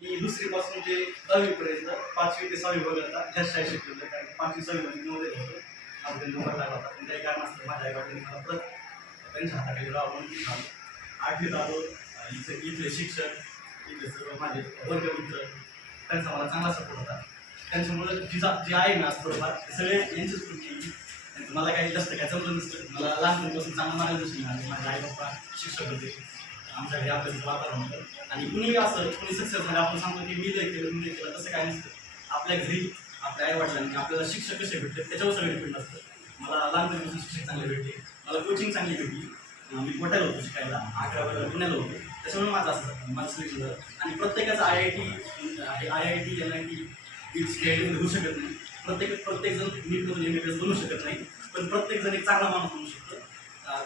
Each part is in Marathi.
की दुसरी पासून ते 10वी पर्यंत 5वी ते 6वी वगळता ह्या शाळेत शिकलेलं. कारण 5वी 6वी मध्ये नवोदय होतं. माझा नंबर लागला होता. पण काही कारणास्तव माझ्या आईवडिलांनी मला परत त्यांच्या हाताखाली राहून झालं. 8वीत आलो. इथले शिक्षक, इथले सर्व माझे वर्गमित्र, त्यांचा मला चांगला सपोर्ट होता. त्यांच्यामुळे जे आहे ना थोडंफार ते सगळे यांचीच कृती केली. मला काही जास्त काय जमलं नसतं. मला लहानपणापासून चांगलं मार्गदर्शन मिळालं. माझे आई बाप्पा शिक्षक होते. आमच्या घरी अभ्यासाचं वातावरण होतं. आणि कुणी असं कुणी सक्सेस झालं आपण सांगतो की मी लय केलं मी केलं, तसं काय नसतं. आपल्या घरी आपल्या आईवडिलांनी आपल्याला शिक्षक कसे भेटले त्याच्यावर सगळे डिपेंड असतं. मला लहानपणापासून शिक्षक चांगले भेटले, मला कोचिंग चांगली भेटली. मी मोठ्याला होतो शिकायला, 11वीला पुण्याला होतो. त्याच्यामुळे माझं असं माझं सिलेक्शन झालं. आणि प्रत्येकाचं IIT, NIT बीट्स होऊ शकत नाही. प्रत्येकजण नीटमधून MBBS बनू शकत नाही. पण प्रत्येकजण एक चांगला माणूस बनू शकतो.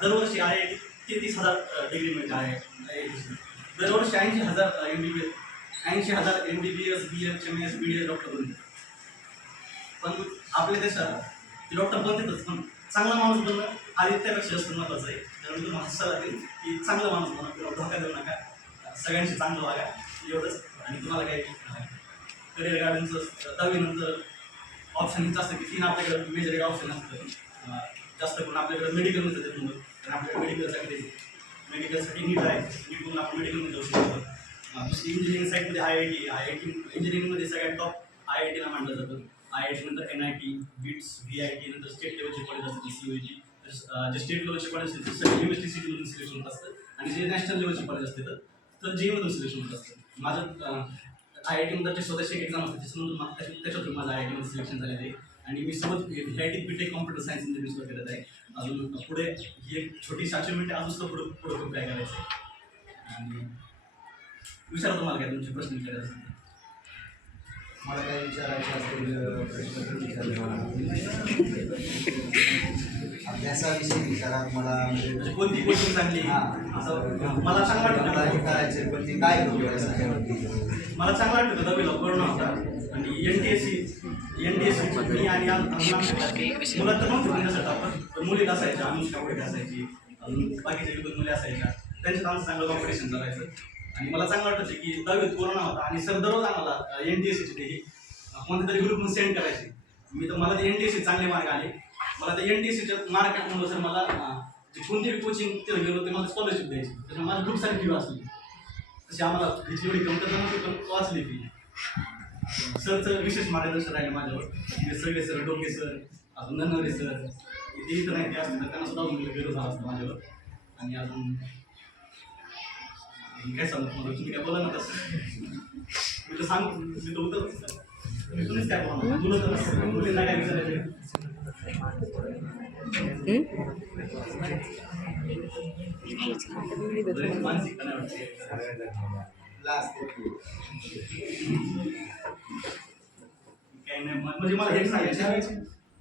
दरवर्षी IIT 33,000 डिग्री मिळते IIT. दरवर्षी 80,000 MBBS, BM, MS, BD doctor बनतात. पण आपल्या देशात ते डॉक्टर बनतातच, पण चांगला माणूस बनणं हा त्यापेक्षा जास्त महत्त्वाचं आहे. त्यामुळे मी तुम्हाला सल्ला देईन की चांगला माणूस बना, किंवा धोका देऊ नका, सगळ्यांशी चांगलं वागा एवढंच. आणि तुम्हाला काही करिअर गार्डनचं 10वी नंतर ऑप्शन हेच असतं की 3 आपल्याकडे मेजर ऑप्शन असतं. जास्त करून आपल्याकडे मेडिकलमध्ये देत नव्हतं. कारण आपल्याकडे मेडिकलसाठी नीट आहे. नीटमधून आपण मेडिकलमध्ये जाऊ शकतो. दुसरी इंजिनिअरिंग साईडमध्ये IIT इंजिनिअरिंगमध्ये सगळ्यात टॉप IITला मानलं जातं. IIT नंतर NIT, BITS, VIT, नंतर स्टेट लेवलचे कॉलेज असतात COG. जे स्टेट लेवलचे कॉलेज असतात ते सगळे युनिव्हर्सिटीमधून सिलेक्शन होत असतं. आणि जे नॅशनल लेवलचे कॉलेज असते तर JEE मधून सिलेक्शन होत असतं. माझं IIT नंतर स्वतःची एक एक्झाम असते त्याच्यातून माझं IIT मध्ये सिलेक्शन झालेलं आहे. आणि मी सोबत VIT BTech computer science engineering करत आहे. अजून पुढे ही एक छोटीशी अचिव्हमेंट आहे. अजून पुढे खूप काय करायचं आहे. आणि विचारा तुम्हाला काय तुमचे प्रश्न विचारायचे असेल. मला काय विचारायचे असतील प्रश्न विचारले. अभ्यासाविषयी विचारा मला. म्हणजे कोणती कोचिंग चांगली असं मला चांगलं वाटतं. हे करायचे पण ते काय करू मला चांगलं वाटतं. 10वीला कोरोना होता आणि NTSC मी आणि मुलं तर नव्हते पुण्यासाठी, पण मुली असायच्या, अनुष्का वगैरे असायची, अजून बाकीच्या विविध मुली असायच्या. त्यांच्यात आमचं चांगलं कॉम्पिटिशन करायचं. आणि मला चांगलं वाटायचं की 10वीत कोरोना होता आणि सर दररोज आम्हाला NTSCचे ते कोणत्या तरी ग्रुपमध्ये सेंड करायचे. मला ते NTSC चांगले मार्क आले. मला ते NTSCच्या मार्क आल्यामुळे सर मला कोणतेही कोचिंग तिथं गेलो ते मला स्कॉलरशिप द्यायची. त्याच्यामुळे माझी खूप सारी फी वाचली. तशी आम्हाला फीची एवढी कमी तर नव्हती, पण वाचली फी. सरचं विशेष मार्गदर्शन राहिलं माझ्यावर. सगळे सर, डोके सर, अजून नन्नवरे सर, ते इथं नाही ते असते तर त्यांना सुद्धा गरज झाला असतं माझ्यावर. आणि अजून काय सांगू तुम्हाला, तुम्ही काय बोला ना तसं मी तर सांगू, मी तर उतर मी तुम्हीच काय बोला मुलं तर नसतं, मुलींना काय विचारायचं. मानसिकता नाही वाटते. काही नाही म्हणजे मला हे सांगायचं,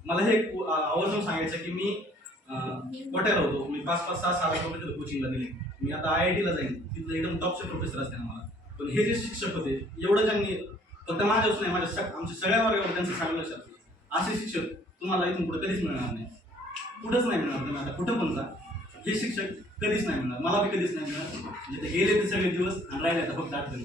मला हे आवर्जून सांगायचं की मी कोट्याला होतो. मी 5-6 रुपये कोचिंगला दिले. मी आता IITला जाईन, तिथं एकदम टॉपचे प्रोफेसर असते ना मला. पण हे जे शिक्षक होते एवढं त्यांनी फक्त माझ्याच नाही आमच्या सगळ्या वर्गावर त्यांचं चांगलं लक्षात. असे शिक्षक तुम्हाला इथून पुढे कधीच मिळणार नाही, कुठंच नाही मिळणार. तुम्ही आता कुठं पण जा, हे शिक्षक कधीच नाही मिळणार. मला बी कधीच नाही मिळणार. म्हणजे ते गेले ते सगळे दिवस आणि राहिले आता फक्त आठवणी.